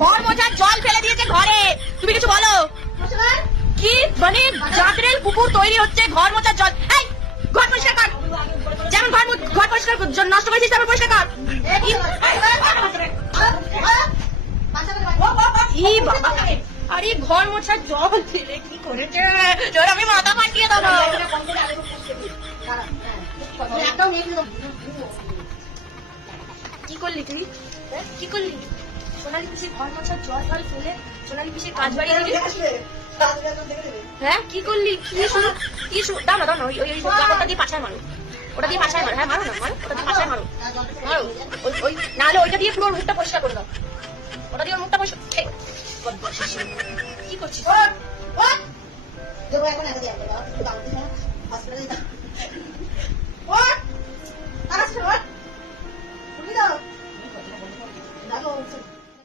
ঘর মোছার জল ফেলে দিয়েছে ঘরে, তুমি কিছু বলো। কি মানে জাতরেল কুকুর তৈরি হচ্ছে ঘর মোছার জল। এই ঘর পরিষ্কার কর, যেমন ঘর পরিষ্কার নষ্ট করেছিস তেমন পরিষ্কার কর। ই বাবা, আরে ঘর মোছার জল ফেলে কি করেছে, আমি মাথা ফাটিয়ে দেবো। কি করলি তুই, কি করলি? সোনালী পিসির ঘর মোছার জল ফল ফেলে সোনালী পিসির কাজ বাড়িয়ে দিলি। হ্যাঁ কি করলি? কি দাও না দাও না, ওই জামাটা দিয়ে পাছায় মারো, ওটা দিয়ে পাছায় মারো। হ্যাঁ মারো না, মারো ওটা দিয়ে পাছায় মারো, মারো ওই নাহলে ওইটা দিয়ে পুরো রুটটা পরিষ্কার করে দাও।